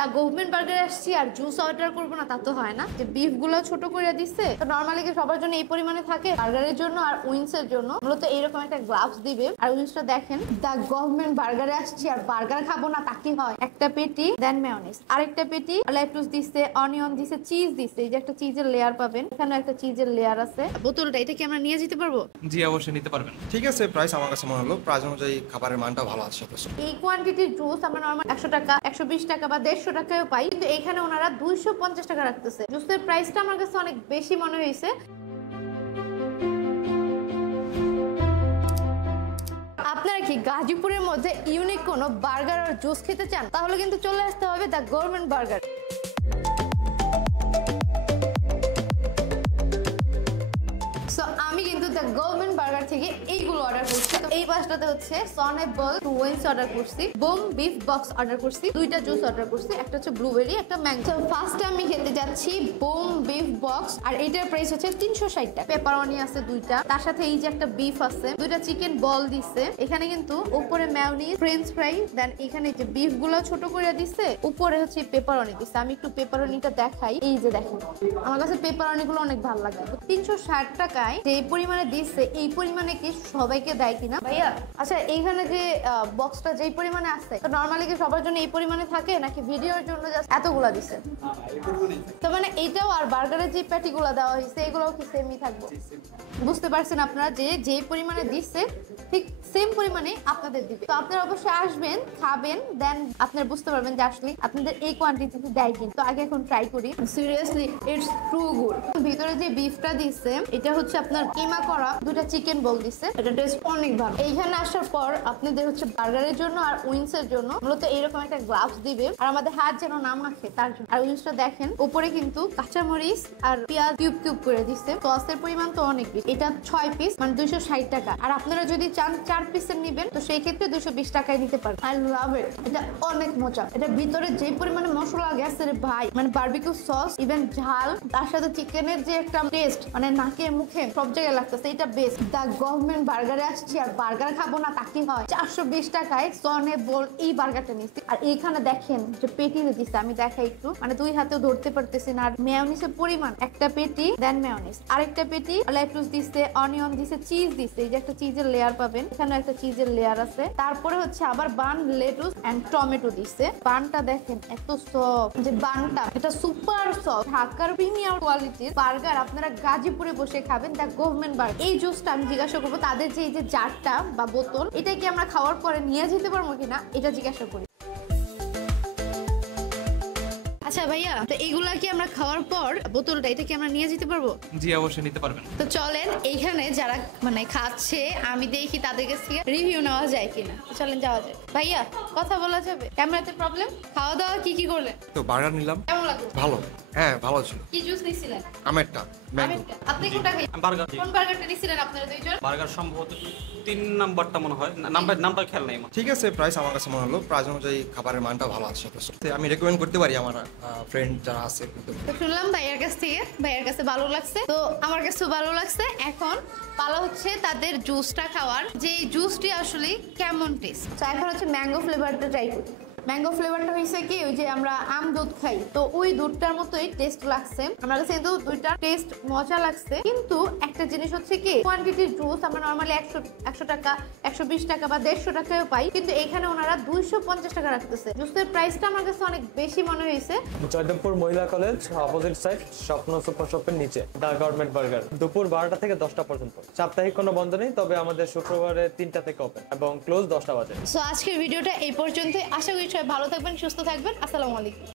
তা গভর্নমেন্ট বার্গারে আসছি আর juice order করবো না তা তো হয় না। যে বিফ গুলো ছোট করে দিচ্ছে, তো নর্মালি কি সবার জন্য এই পরিমাণে থাকে? বার্গারের জন্য আর উইংস এর জন্য মূলত এইরকম একটা গ্লাভস দিবে। আর উইংসটা দেখেন, দা গভর্নমেন্ট বার্গারে আসছি আর বার্গার খাবো না তা কি হয়? একটা পেটি দেন মেয়োনিজ, আরেকটা পেটি লেটুস দিচ্ছে, অনিয়ন দিচ্ছে, চিজ দিচ্ছে। এই যে একটা চিজের লেয়ার পাবেন, এখানে একটা চিজের লেয়ার আছে। বোতলটা এটা কি আমরা নিয়ে যেতে পারবো? জি অবশ্যই নিতে পারবেন। ঠিক আছে, প্রাইস আমার কাছে মনে হলো প্রাইস অনুযায়ী খাবারের মানটা ভালো আছে। এই কোয়ান্টিটির জুস আমরা নরমাল 100 টাকা, 120 টাকা বা 150 টাকায়ও পাই, কিন্তু এখানে ওনারা 250 টাকা রাখতেছে। জুসের প্রাইসটা আমার কাছে অনেক বেশি মনে হয়েছে। আপনারা কি গাজীপুরের মধ্যে ইউনিক কোনো বার্গার আর জুস খেতে চান? তাহলে কিন্তু চলে আসতে হবে দ্য গভর্নমেন্ট বার্গার। আমি কিন্তু দ্য গভর্নমেন্ট বার্গার থেকে এইগুলো অর্ডার করছি। তো এই পাশটাতে হচ্ছে সনেবল টু উইংস অর্ডার করছি, বোম বিফ বক্স অর্ডার করছি, দুইটা জুস অর্ডার করছি, একটা হচ্ছে ব্লুবেরি, একটা ম্যাঙ্গো। ফার্স্টে আমি খেতে যাচ্ছি বোম বিফ বক্স, আর এটার প্রাইস হচ্ছে 360 টাকা। পেপারনি আছে দুইটা, তার সাথে এই যে একটা বিফ আছে, দুইটা চিকেন বল দিচ্ছে। এখানে কিন্তু উপরে মেয়োনিজ, ফ্রেঞ্চ ফ্রাই, দেন এখানে যে বিফ গুলো ছোট করে দিচ্ছে, উপরে হচ্ছে পেপারনি দিচ্ছে। আমি একটু পেপারনিটা দেখাই। এই যে দেখেন, আমার কাছে পেপারনি গুলো অনেক ভালো লাগে। 360 টাকায় যে পরিমাণে দিচ্ছে, এই পরিমাণে কি সবাইকে দেয় কিনা ভাইয়া? আচ্ছা, এইখানে যে বক্সটা যেই পরিমাণে আছে, তো নরমালি কি সবার জন্য এই পরিমাণে থাকে নাকি ভিডিওর জন্য জাস্ট এতগুলা দিছে? তো মানে এইটাও আর বার্গারের যে প্যাটিগুলো দেওয়া হয়েছে এগুলোও কি সেমই থাকবে? বুঝতে পারছেন আপনারা যে যে পরিমাণে দিচ্ছে ঠিক সেম পরিমাণে আপনাদের দিবে। তো আপনারা অবশ্যই আসবেন, খাবেন, দেন আপনারা বুঝতে পারবেন যে আসলে আপনাদের এই কোয়ান্টিটিতে দেয় কিনা। তো আগে এখন ট্রাই করি। Seriously it's true good. ভিতরে যে বিফটা দিচ্ছে এটা হচ্ছে আপনার কিমা করা, দুটা চিকেন বল দিচ্ছে, এটা টেস্ট অনেক ভালো। এইখানে আসার পর আপনাদের হচ্ছে বার্গারের জন্য আর উইংস এর জন্য মূলত এরকম একটা গ্লাভস দিবে, আর আমাদের হাত যেন না মাখে তার জন্য। আর উইংসটা দেখেন, উপরে কিন্তু কাঁচামরিচ আর পেঁয়াজ কিউব কিউব করে দিচ্ছে। সসের পরিমাণ তো অনেক বেশি। এটা 6 পিস, মানে 260 টাকা। আর আপনারা যদি চান 4 পিসের নিবেন তো সেই ক্ষেত্রে 220 টাকায় নিতে পারেন। আই লাভ ইট, এটা অনেক মজা। এটা ভিতরে যে পরিমাণে মশলা গেছে রে ভাই, মানে বারবিকিউ সস, ইভেন ঝাল, তার সাথে চিকেনের যে একটা টেস্ট, মানে নাকে মুখে সব জায়গায় লাগতেছে। এটা বেস্ট। দ্য গভর্নমেন্ট বার্গারে আসছি আর বার্গার খাবো না তা কি হয়? 420 টাকায় সনেবল এই বার্গারটা নিচ্ছি। আর এইখানে দেখেন যে পেটি দিচ্ছে, আমি দেখাই একটু, মানে দুই হাতেও ধরতে পারতেছি না। আর মেয়োনিজের পরিমাণ, একটা পেটি দেন মেয়োনিজ, আরেকটা পেটি লেটুস দিচ্ছে, অনিয়ন দিচ্ছে, চিজ দিচ্ছে। এই যে একটা চিজের লেয়ার পাবেন, এখানে একটা চিজের লেয়ার আছে। তারপরে হচ্ছে আবার বান, লেটুস এন্ড টমেটো দিচ্ছে। বানটা দেখেন এত সফট, যে বানটা এটা সুপার সফট। ঢাকার প্রিমিয়াম কোয়ালিটির বার্গার আপনারা গাজীপুরে বসে খাবেন দ্য গভর্নমেন্ট বার্গার। এই জুসটা আমি জিজ্ঞাসা করবো তাদের যে এই যে জারটা বা বোতল, এটা কি আমরা খাওয়ার পরে নিয়ে যেতে পারবো কিনা, এটা জিজ্ঞাসা করি। আচ্ছা ভাইয়া, তো এইগুলা কি আমরা খাওয়ার পর বোতলটা এটা কি আমরা নিয়ে যেতে পারবো? জি অবশ্যই নিতে পারবেন। তো চলেন এইখানে যারা মানে খাচ্ছে আমি দেখি তাদের কাছ থেকে রিভিউ নেওয়া যায় কিনা। চলেন যাওয়া যায়। ভাইয়া কথা বলা যাবে? ক্যামেরাতে প্রবলেম? খাওয়া দাওয়া কি কি করলেন? তো বার্গার নিলাম, কেমন লাগলো? ভালো। হ্যাঁ, ভালো ছিল। কি জুস নিছিলেন? আমেরটা, ম্যাঙ্গো। আপনি কোনটা খাইছেন? বার্গার। কোন বার্গারটা নিছিলেন আপনারা দুইজন? বার্গার সম্ভবত 3 নাম্বারটা মনে হয়, নাম্বার খেয়াল নাই আমার। ঠিক আছে, প্রাইস আমার কাছে মনে হলো প্রাইস অনুযায়ী খাবারের মানটা ভালো আছে। আমি রেকমেন্ড করতে পারি আমার ফ্রেন্ড যারা আছে। তো শুনলাম ভাইয়ের কাছ থেকে, ভাইয়ের কাছে ভালো লাগছে, তো আমার কাছেও ভালো লাগছে। এখন পালা হচ্ছে তাদের জুসটা খাওয়ার, যে জুসটি আসলে কেমন টেস্ট। তো এখন হচ্ছে ম্যাঙ্গো ফ্লেভারটা ট্রাই করি। ম্যাঙ্গো ফ্লেভারটা হয়েছে কি, ওই যে আমরা আম দুধ খাই, তো ওই দুধটার মতোই টেস্ট লাগছে আমার কাছে। কিন্তু দুইটা টেস্ট মজা লাগছে, কিন্তু একটা জিনিস হচ্ছে কি, কোয়ান্টিটির জুস আমরা নরমালি 100 টাকা, 120 টাকা বা 150 টাকায়ও পাই, কিন্তু এখানে ওনারা 250 টাকা রাখতেছে। জুসের প্রাইসটা আমার কাছে অনেক বেশি মনে হয়েছে। জয়দেবপুর মহিলা কলেজ অপোজিট সাইড, স্বপ্ন সুপার শপের নিচে দ্য গভর্নমেন্ট বার্গার। দুপুর 12টা থেকে 10টা পর্যন্ত। সাপ্তাহিক কোনো বন্ধ নেই, তবে আমাদের শুক্রবারে 3টা থেকে ওপেন এবং ক্লোজ 10টা বাজে। সো আজকের ভিডিওটা এই পর্যন্ত। আশা করি সবাই ভালো থাকবেন, সুস্থ থাকবেন। আসসালামু আলাইকুম।